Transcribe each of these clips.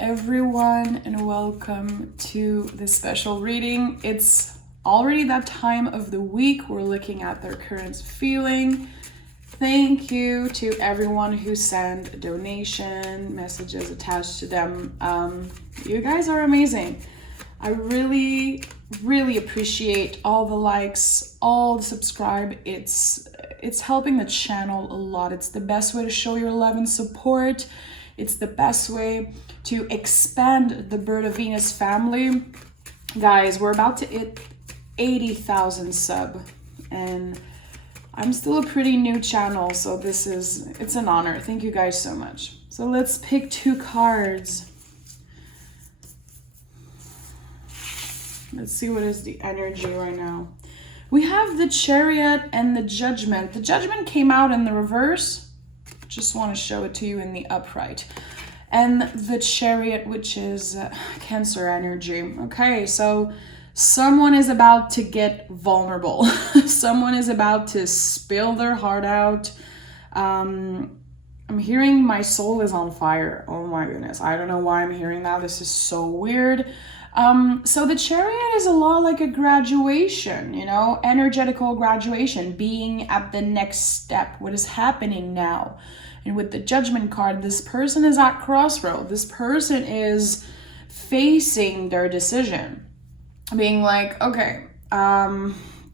everyone, and welcome to this special reading. It's already that time of the week. We're looking at their current feeling. Thank you to everyone who sent a donation, messages attached to them. You guys are amazing. I really appreciate all the likes, all the subscribe. It's helping the channel a lot. It's the best way to show your love and support. It's the best way to expand the Bird of Venus family. Guys, we're about to hit 80,000 sub, and I'm still a pretty new channel, so it's an honor. Thank you guys so much. So let's pick 2 cards. Let's see what is the energy right now. We have the Chariot and the Judgment. The Judgment came out in the reverse. Just want to show it to you in the upright. And the Chariot, which is Cancer energy. Okay, so someone is about to get vulnerable. Someone is about to spill their heart out. I'm hearing my soul is on fire. Oh my goodness. I don't know why I'm hearing that. This is so weird. So the Chariot is a lot like a graduation, you know, energetical graduation, being at the next step. What is happening now? And with the Judgment card, this person is at crossroad. This person is facing their decision, being like, okay,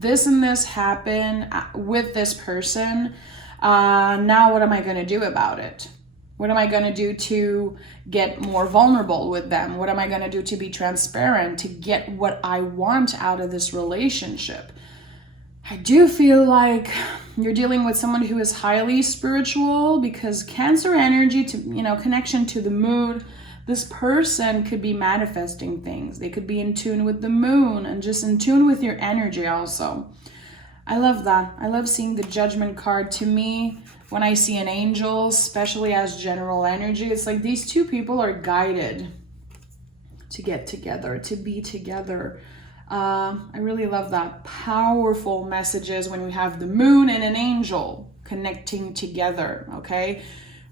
this and this happened with this person. Now what am I going to do about it? What am I going to do to get more vulnerable with them? What am I going to do to be transparent, to get what I want out of this relationship? I do feel like you're dealing with someone who is highly spiritual, because Cancer energy, to, you know, connection to the moon. This person could be manifesting things. They could be in tune with the moon and just in tune with your energy also. I love that. I love seeing the Judgment card. To me, when I see an angel, especially as general energy, it's like these 2 people are guided to get together, to be together. I really love that. Powerful messages when we have the moon and an angel connecting together, okay?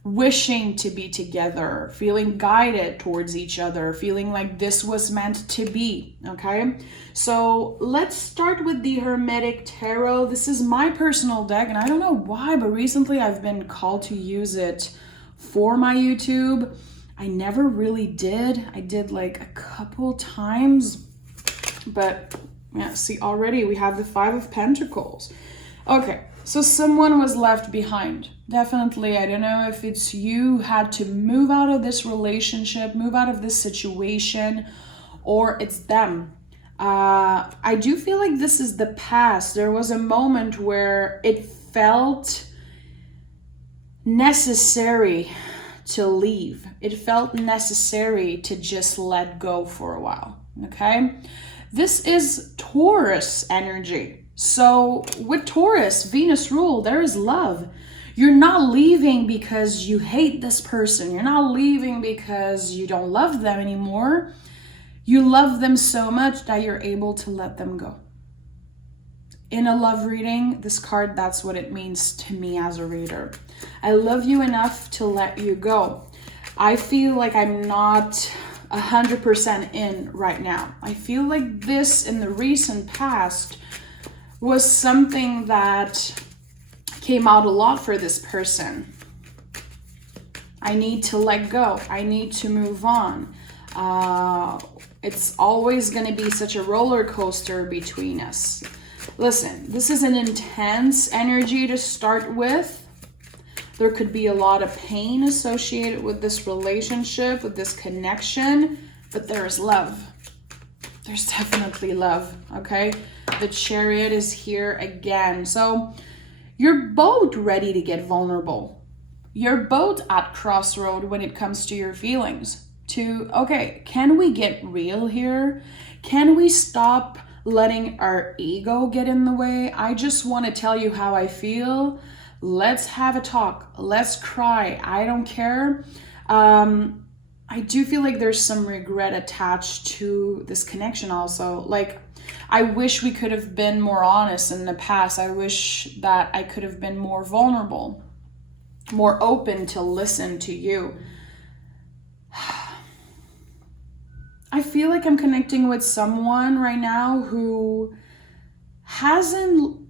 Wishing to be together, feeling guided towards each other, feeling like this was meant to be, okay? So let's start with the Hermetic Tarot. This is my personal deck, and I don't know why, but recently I've been called to use it for my YouTube. I never really did. I did like a couple times, but yeah, see, already we have the 5 of Pentacles. Okay, so someone was left behind. Definitely, I don't know if it's you had to move out of this relationship, move out of this situation, or it's them. I do feel like this is the past. There was a moment where it felt necessary to leave. It felt necessary to just let go for a while, okay? This is Taurus energy. So with Taurus, Venus rule, there is love. You're not leaving because you hate this person. You're not leaving because you don't love them anymore. You love them so much that you're able to let them go. In a love reading, this card, that's what it means to me as a reader. I love you enough to let you go. I feel like I'm not 100% in right now. I feel like this in the recent past was something that came out a lot for this person. I need to let go. I need to move on. It's always going to be such a roller coaster between us. Listen, this is an intense energy to start with. There could be a lot of pain associated with this relationship, with this connection, but there is love. There's definitely love, okay? The Chariot is here again. So you're both ready to get vulnerable. You're both at crossroad when it comes to your feelings. Okay, can we get real here? Can we stop letting our ego get in the way? I just want to tell you how I feel. Let's have a talk. Let's cry. I don't care. I do feel like there's some regret attached to this connection also. Like, I wish we could have been more honest in the past. I wish that I could have been more vulnerable, more open to listen to you. I feel like I'm connecting with someone right now who hasn't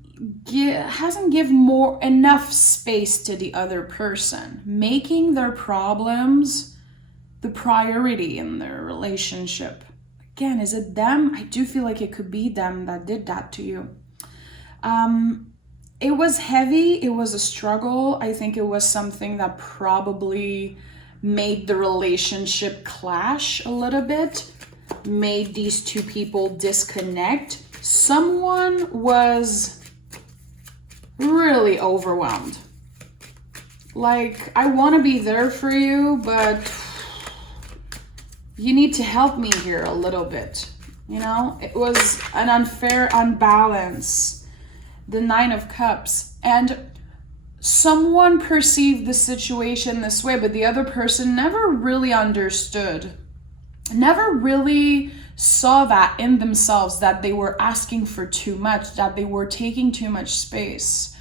give more enough space to the other person, making their problems the priority in their relationship. Again, is it them? I do feel like it could be them that did that to you. It was heavy. It was a struggle. I think it was something that probably made the relationship clash a little bit, made these two people disconnect. Someone was really overwhelmed. Like, I want to be there for you, but you need to help me here a little bit. You know, it was an unfair unbalance. The 9 of Cups. And someone perceived the situation this way, but the other person never really understood. Never really saw that in themselves, that they were asking for too much, that they were taking too much space.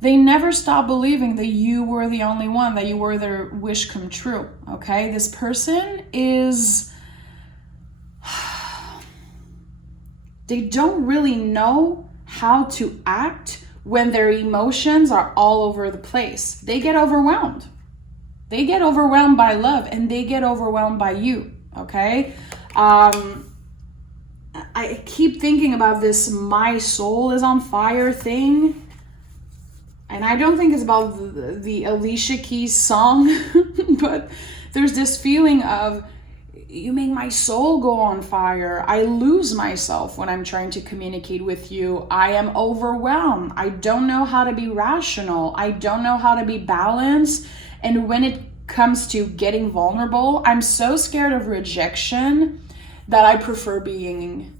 They never stopped believing that you were the only one, that you were their wish come true, okay? This person is... they don't really know how to act when their emotions are all over the place. They get overwhelmed. They get overwhelmed by love, and they get overwhelmed by you, okay? I keep thinking about this "my soul is on fire" thing. And I don't think it's about the Alicia Keys song, but there's this feeling of, you make my soul go on fire. I lose myself when I'm trying to communicate with you. I am overwhelmed. I don't know how to be rational. I don't know how to be balanced. And when it comes to getting vulnerable, I'm so scared of rejection that I prefer being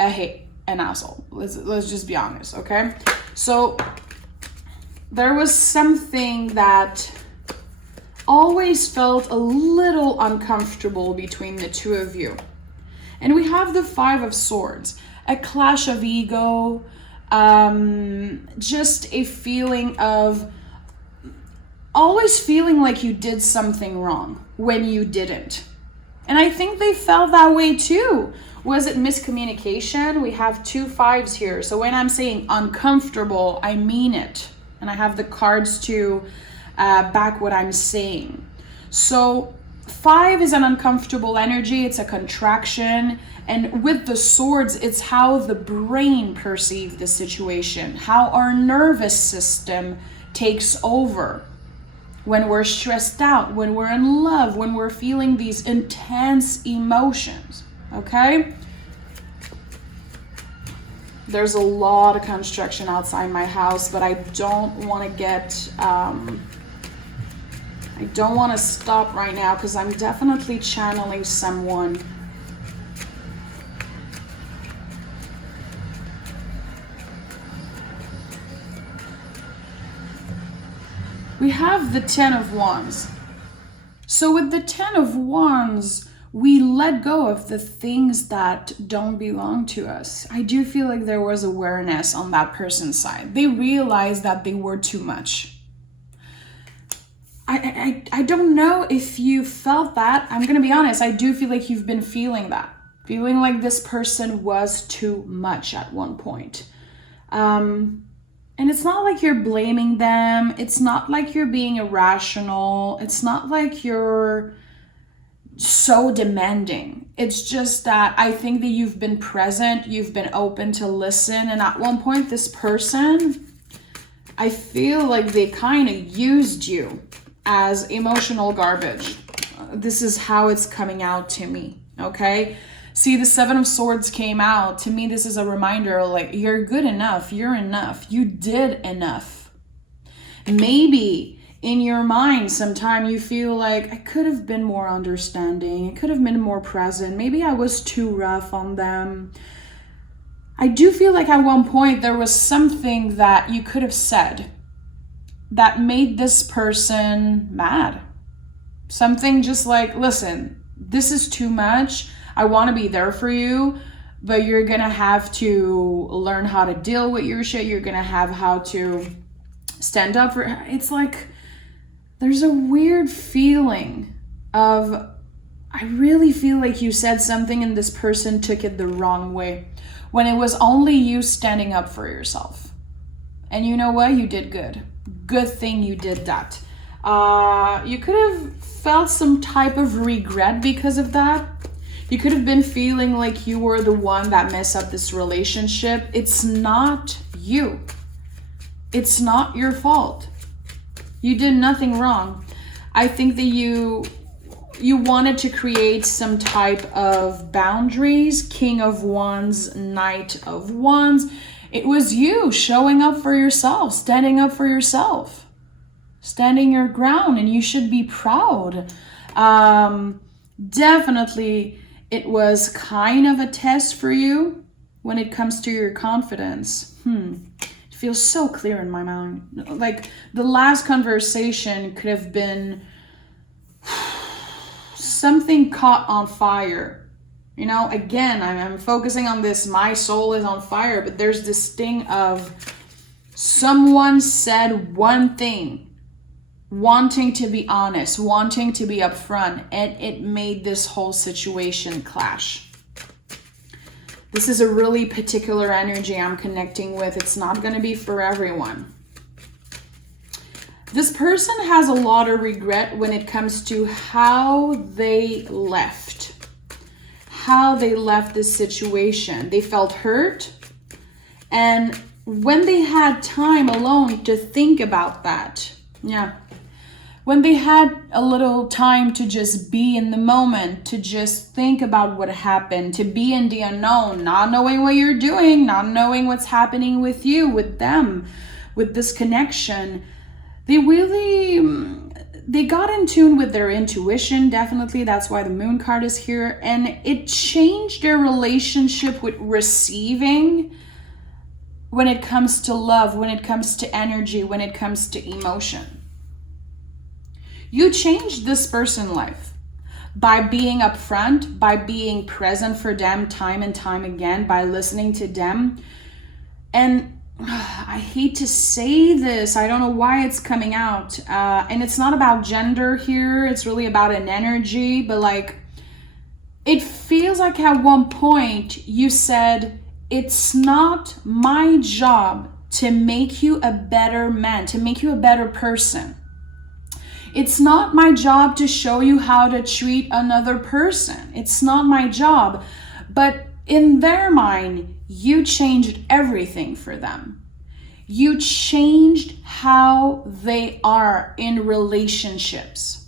an asshole. Let's just be honest, okay? So there was something that always felt a little uncomfortable between the two of you. And we have the 5 of Swords, a clash of ego, just a feeling of always feeling like you did something wrong when you didn't. And I think they felt that way too. Was it miscommunication? We have 2 5s here. So when I'm saying uncomfortable, I mean it. And I have the cards to back what I'm saying. So 5 is an uncomfortable energy. It's a contraction. And with the swords, it's how the brain perceives the situation, how our nervous system takes over when we're stressed out, when we're in love, when we're feeling these intense emotions, okay? There's a lot of construction outside my house, but I don't want to I don't want to stop right now because I'm definitely channeling someone. We have the 10 of Wands. So with the 10 of Wands, we let go of the things that don't belong to us. I do feel like there was awareness on that person's side. They realized that they were too much. I don't know if you felt that. I'm going to be honest. I do feel like you've been feeling that. Feeling like this person was too much at one point. And it's not like you're blaming them. It's not like you're being irrational. It's not like you're so demanding. It's just that I think that you've been present. You've been open to listen. And at one point, this person, I feel like they kind of used you as emotional garbage. This is how it's coming out to me, okay? See, the 7 of Swords came out. To me, this is a reminder, like, you're good enough. You're enough. You did enough. Maybe in your mind, sometime you feel like, I could have been more understanding. I could have been more present. Maybe I was too rough on them. I do feel like at one point there was something that you could have said that made this person mad. Something just like, listen, this is too much. I want to be there for you, but you're going to have to learn how to deal with your shit. You're going to have how to stand up for it. It's like, there's a weird feeling of, I really feel like you said something and this person took it the wrong way, when it was only you standing up for yourself. And you know what? You did good. Good thing you did that. You could have felt some type of regret because of that. You could have been feeling like you were the one that messed up this relationship. It's not you. It's not your fault. You did nothing wrong. I think that you wanted to create some type of boundaries. King of Wands, Knight of Wands. It was you showing up for yourself, standing up for yourself, standing your ground, and you should be proud. Definitely, it was kind of a test for you when it comes to your confidence. It feels so clear in my mind. Like the last conversation could have been something caught on fire. You know, again, I'm focusing on this, my soul is on fire, but there's this thing of someone said one thing, wanting to be honest, wanting to be upfront, and it made this whole situation clash. This is a really particular energy I'm connecting with. It's not going to be for everyone. This person has a lot of regret when it comes to how they left. How they left this situation. They felt hurt. And when they had time alone to think about that, when they had a little time to just be in the moment, to just think about what happened, to be in the unknown, not knowing what you're doing, not knowing what's happening with you, with them, with this connection, they got in tune with their intuition. Definitely, that's why the Moon card is here. And it changed their relationship with receiving when it comes to love, when it comes to energy, when it comes to emotion. You changed this person's life by being upfront, by being present for them time and time again, by listening to them. And I hate to say this, I don't know why it's coming out. And it's not about gender here, it's really about an energy. But like, it feels like at one point you said, it's not my job to make you a better man, to make you a better person. It's not my job to show you how to treat another person. It's not my job. But in their mind, you changed everything for them. You changed how they are in relationships.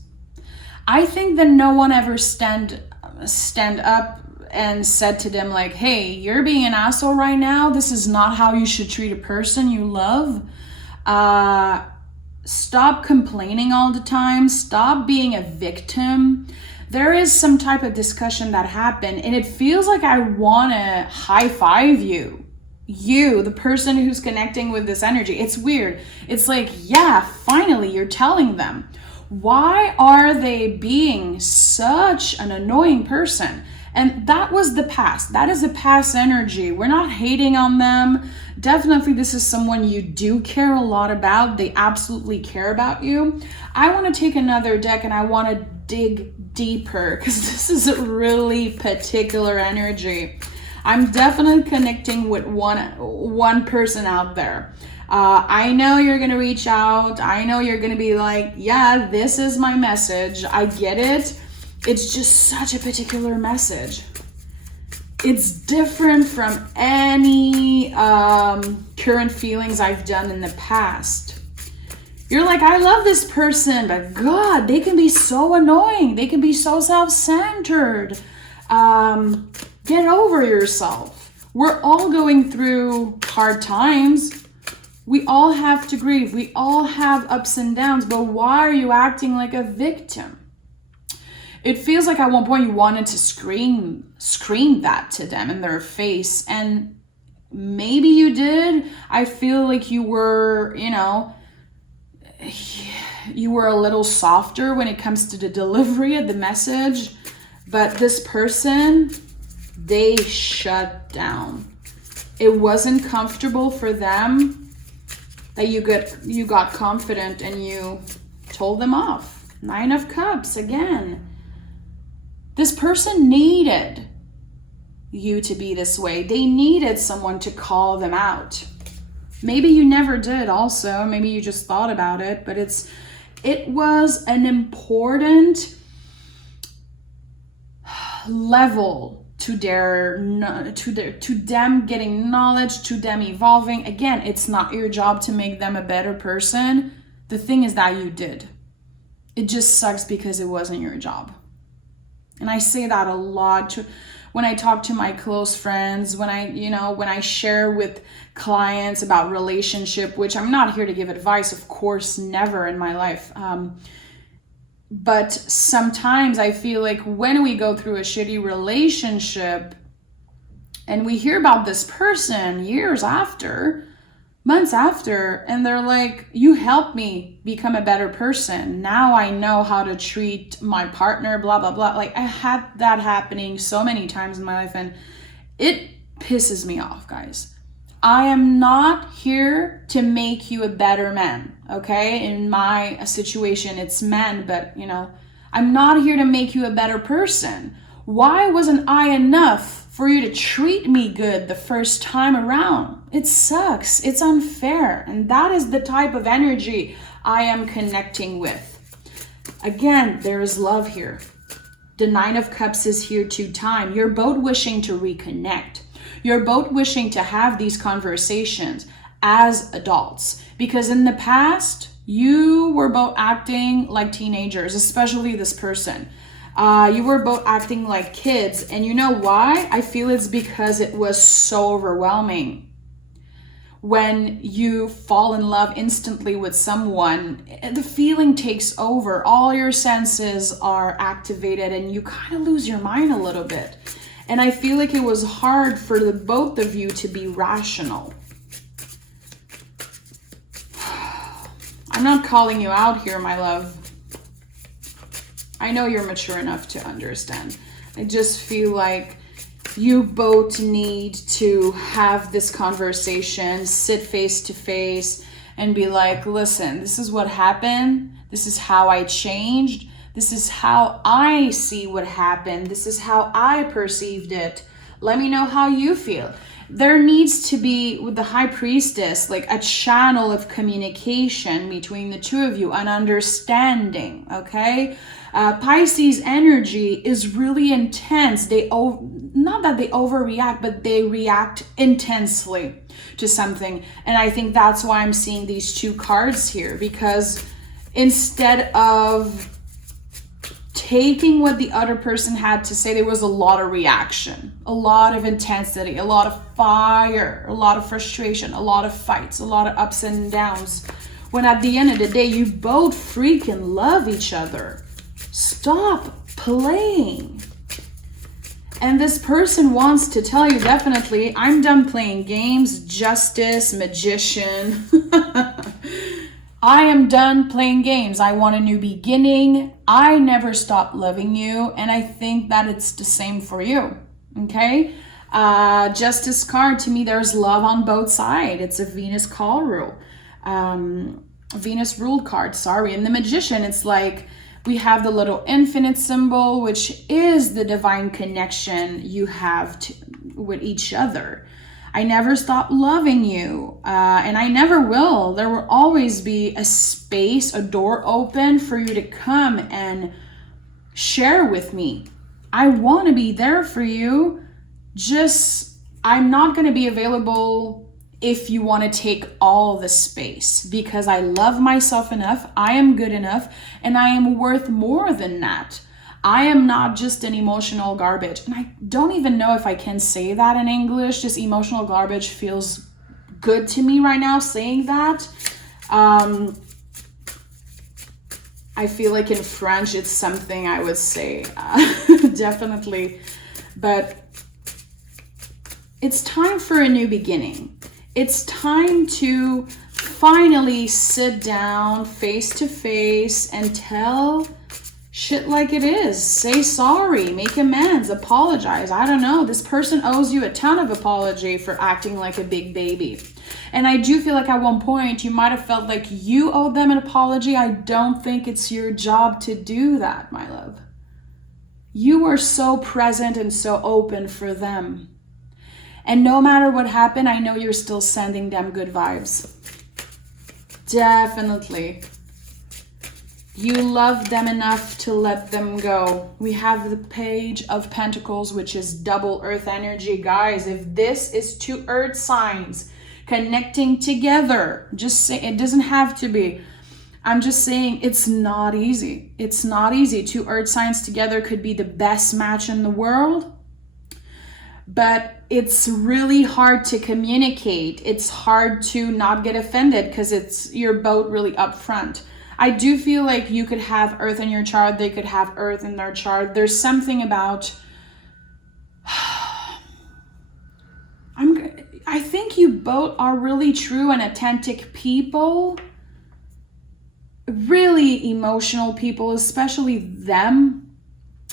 I think that no one ever stand up and said to them like, hey, you're being an asshole right now. This is not how you should treat a person you love. Stop complaining all the time. Stop being a victim. There is some type of discussion that happened, and it feels like I want to high five you. You, the person who's connecting with this energy. It's weird. It's like, yeah, finally you're telling them. Why are they being such an annoying person? And that was the past. That is a past energy. We're not hating on them. Definitely, this is someone you do care a lot about. They absolutely care about you. I want to take another deck and I want to dig deeper because this is a really particular energy. I'm definitely connecting with one person out there. I know you're going to reach out. I know you're going to be like, yeah, this is my message. I get it. It's just such a particular message. It's different from any current feelings I've done in the past. You're like, I love this person, but God, they can be so annoying. They can be so self-centered. Get over yourself. We're all going through hard times. We all have to grieve. We all have ups and downs, but why are you acting like a victim? It feels like at one point you wanted to scream that to them in their face, and maybe you did. I feel like you were, you were a little softer when it comes to the delivery of the message, but this person, they shut down. It wasn't comfortable for them that you got confident and you told them off. 9 of Cups again. This person needed you to be this way. They needed someone to call them out. Maybe you never did also. Maybe you just thought about it, but it was an important level to them getting knowledge, to them evolving. Again, it's not your job to make them a better person. The thing is that you did. It just sucks because it wasn't your job. And I say that a lot when I talk to my close friends, when I share with clients about relationship, which I'm not here to give advice, of course, never in my life. But sometimes I feel like when we go through a shitty relationship and we hear about this person years after, months after, and they're like, you helped me become a better person. Now I know how to treat my partner, blah, blah, blah. Like, I had that happening so many times in my life, and it pisses me off, guys. I am not here to make you a better man, okay? In my situation, it's men, but I'm not here to make you a better person. Why wasn't I enough for you to treat me good the first time around? It sucks. It's unfair. And that is the type of energy I am connecting with. Again, there is love here. The Nine of Cups is here 2 times. You're both wishing to reconnect. You're both wishing to have these conversations as adults. Because in the past, you were both acting like teenagers, especially this person. You were both acting like kids. And you know why? I feel it's because it was so overwhelming. When you fall in love instantly with someone, the feeling takes over. All your senses are activated and you kind of lose your mind a little bit. And I feel like it was hard for the both of you to be rational. I'm not calling you out here, my love. I know you're mature enough to understand. I just feel like you both need to have this conversation, sit face to face and be like, listen, this is what happened. This is how I changed. This is how I see what happened. This is how I perceived it. Let me know how you feel. There needs to be, with the High Priestess, like a channel of communication between the two of you, an understanding, okay? Pisces energy is really intense. Not that they overreact, but they react intensely to something. And I think that's why I'm seeing these 2 cards here, because instead of taking what the other person had to say, there was a lot of reaction, a lot of intensity, a lot of fire, a lot of frustration, a lot of fights, a lot of ups and downs. When at the end of the day, you both freaking love each other. Stop playing. And this person wants to tell you, definitely, I'm done playing games, Justice, Magician. I am done playing games. I want a new beginning. I never stopped loving you. And I think that it's the same for you. Okay? Justice card, to me, there's love on both sides. It's a Venus call rule. Venus ruled card, sorry. And the Magician, it's like we have the little infinite symbol, which is the divine connection you have with each other. I never stopped loving you, and I never will. There will always be a space, a door open for you to come and share with me. I want to be there for you. Just, I'm not going to be available if you want to take all the space, because I love myself enough, I am good enough, and I am worth more than that. I am not just an emotional garbage. And I don't even know if I can say that in English. Just emotional garbage feels good to me right now saying that. I feel like in French it's something I would say, definitely. But it's time for a new beginning. It's time to finally sit down face to face and tell shit like it is. Say sorry, make amends, apologize. I don't know. This person owes you a ton of apology for acting like a big baby. And I do feel like at one point you might have felt like you owed them an apology. I don't think it's your job to do that, my love. You were so present and so open for them. And no matter what happened, I know you're still sending them good vibes. Definitely. You love them enough to let them go. We have the Page of Pentacles, which is double earth energy. Guys, if this is two earth signs connecting together, just say, it doesn't have to be. I'm just saying it's not easy. It's not easy. Two earth signs together could be the best match in the world, but it's really hard to communicate. It's hard to not get offended because you're both really upfront. I do feel like you could have earth in your chart. They could have earth in their chart. There's something about, I think you both are really true and authentic people, really emotional people, especially them.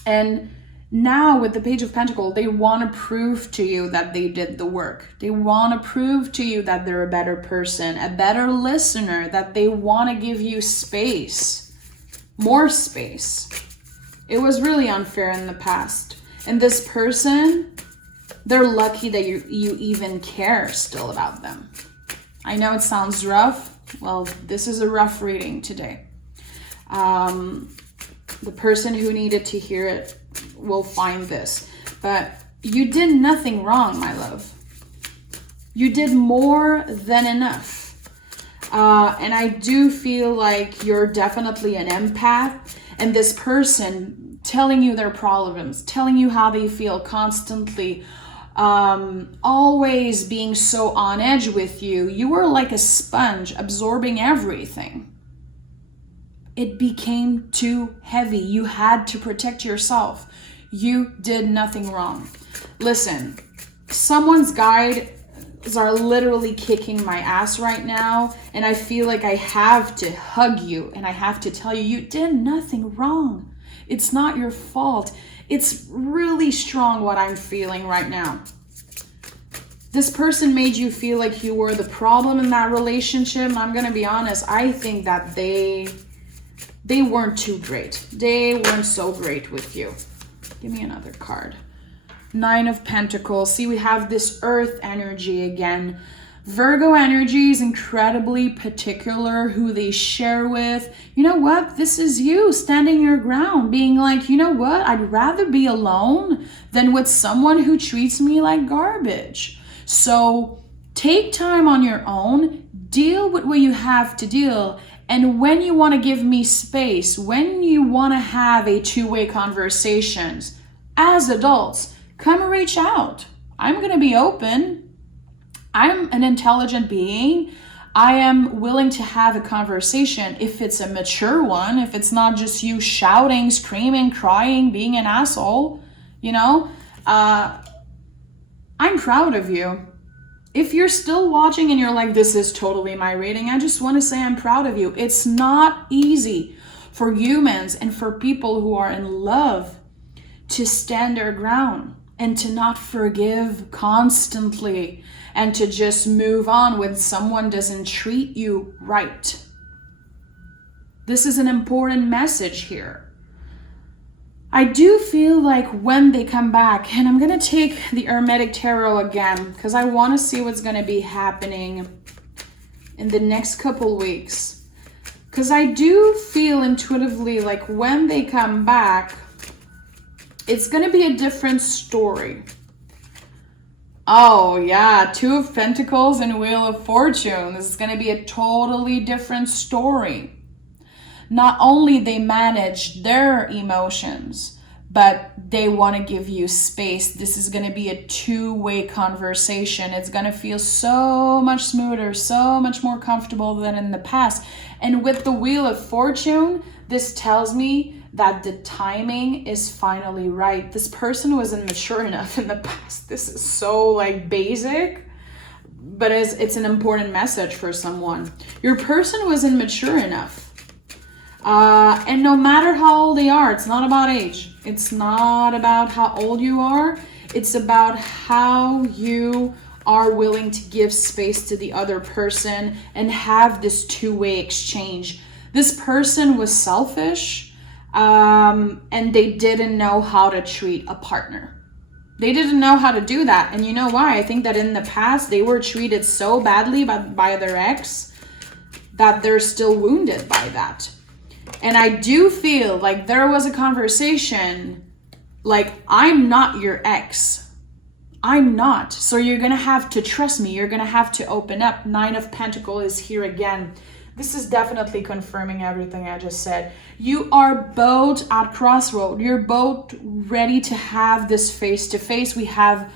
And now with the Page of Pentacles, they want to prove to you that they did the work. They want to prove to you that they're a better person, a better listener, that they want to give you space, more space. It was really unfair in the past. And this person, they're lucky that you even care still about them. I know it sounds rough. Well, this is a rough reading today. The person who needed to hear it will find this. But you did nothing wrong, my love. You did more than enough. And I do feel like you're definitely an empath. And this person telling you their problems, telling you how they feel constantly, always being so on edge with you. You were like a sponge absorbing everything. It became too heavy. You had to protect yourself. You did nothing wrong. Listen, someone's guides are literally kicking my ass right now, and I feel like I have to hug you and I have to tell you, you did nothing wrong. It's not your fault. It's really strong what I'm feeling right now. This person made you feel like you were the problem in that relationship. And I'm going to be honest, I think that they weren't too great. They weren't so great with you. Give me another card. Nine of Pentacles. See, we have this earth energy again. Virgo energy is incredibly particular who they share with. You know what? This is you standing your ground, being like, you know what? I'd rather be alone than with someone who treats me like garbage. So take time on your own, deal with what you have to deal. And when you want to give me space, when you want to have a two-way conversations as adults, come reach out. I'm going to be open. I'm an intelligent being. I am willing to have a conversation if it's a mature one, if it's not just you shouting, screaming, crying, being an asshole, you know. I'm proud of you. If you're still watching and you're like, this is totally my reading, I just want to say I'm proud of you. It's not easy for humans and for people who are in love to stand their ground and to not forgive constantly and to just move on when someone doesn't treat you right. This is an important message here. I do feel like when they come back, and I'm going to take the Hermetic Tarot again because I want to see what's going to be happening in the next couple weeks. Because I do feel intuitively like when they come back, it's going to be a different story. Oh yeah, Two of Pentacles and Wheel of Fortune. This is going to be a totally different story. Not only they manage their emotions, but they want to give you space. This is going to be a two-way conversation. It's going to feel so much smoother, so much more comfortable than in the past. And with the Wheel of Fortune, this tells me that the timing is finally right. This person wasn't mature enough in the past. This is so like basic, but it's an important message for someone. Your person wasn't mature enough. And no matter how old they are, it's not about age. It's not about how old you are. It's about how you are willing to give space to the other person and have this two-way exchange. This person was selfish. and they didn't know how to treat a partner. They didn't know how to do that. And you know why? I think that in the past, they were treated so badly by their ex that they're still wounded by that. And I do feel like there was a conversation like, I'm not your ex. I'm not. So you're going to have to trust me. You're going to have to open up. 9 of Pentacles is here again. This is definitely confirming everything I just said. You are both at crossroad. You're both ready to have this face-to-face. We have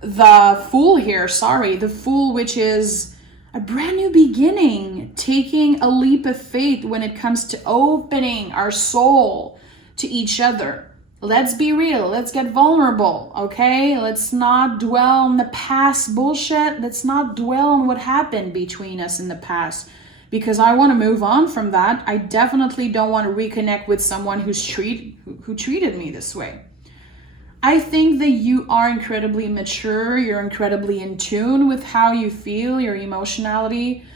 the Fool here. Sorry, the Fool, which is a brand new beginning. Taking a leap of faith when it comes to opening our soul to each other. Let's be real. Let's get vulnerable, okay? Let's not dwell on the past bullshit. Let's not dwell on what happened between us in the past, because I want to move on from that. I definitely don't want to reconnect with someone who treated me this way. I think that you are incredibly mature. You're incredibly in tune with how you feel, your emotionality.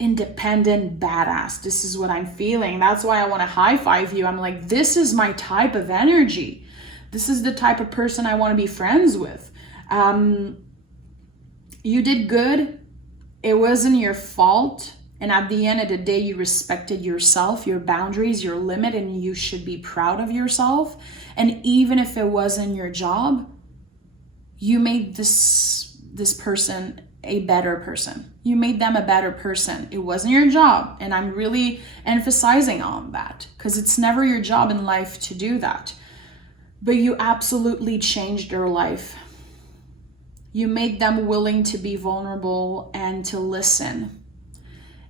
Independent badass. This is what I'm feeling. That's why I want to high five you. I'm like, this is my type of energy. This is the type of person I want to be friends with. You did good. It wasn't your fault. And at the end of the day, you respected yourself, your boundaries, your limit, and you should be proud of yourself. And even if it wasn't your job, you made this person a better person. You made them a better person. It wasn't your job. And I'm really emphasizing on that because it's never your job in life to do that. But you absolutely changed their life. You made them willing to be vulnerable and to listen.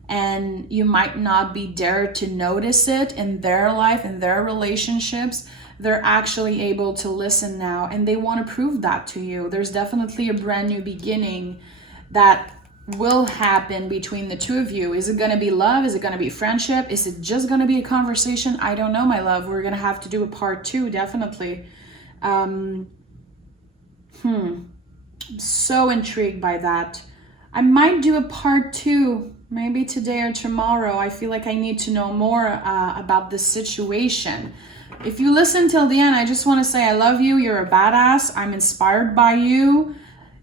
And you might not be dared to notice it in their life, in their relationships. They're actually able to listen now, and they want to prove that to you. There's definitely a brand new beginning that will happen between the two of you. Is it going to be love? Is it going to be friendship? Is it just going to be a conversation? I don't know, my love. We're going to have to do a part 2, definitely. I'm so intrigued by that. I might do a part 2, maybe today or tomorrow. I feel like I need to know more about this situation. If you listen till the end, I just want to say I love you. You're a badass. I'm inspired by you.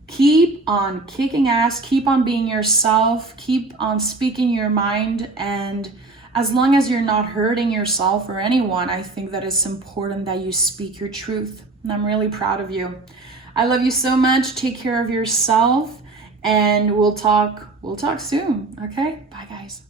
Keep on kicking ass, keep on being yourself, keep on speaking your mind, and as long as you're not hurting yourself or anyone, I think that it's important that you speak your truth, and I'm really proud of you. I love you so much. Take care of yourself, and we'll talk soon, okay? Bye, guys.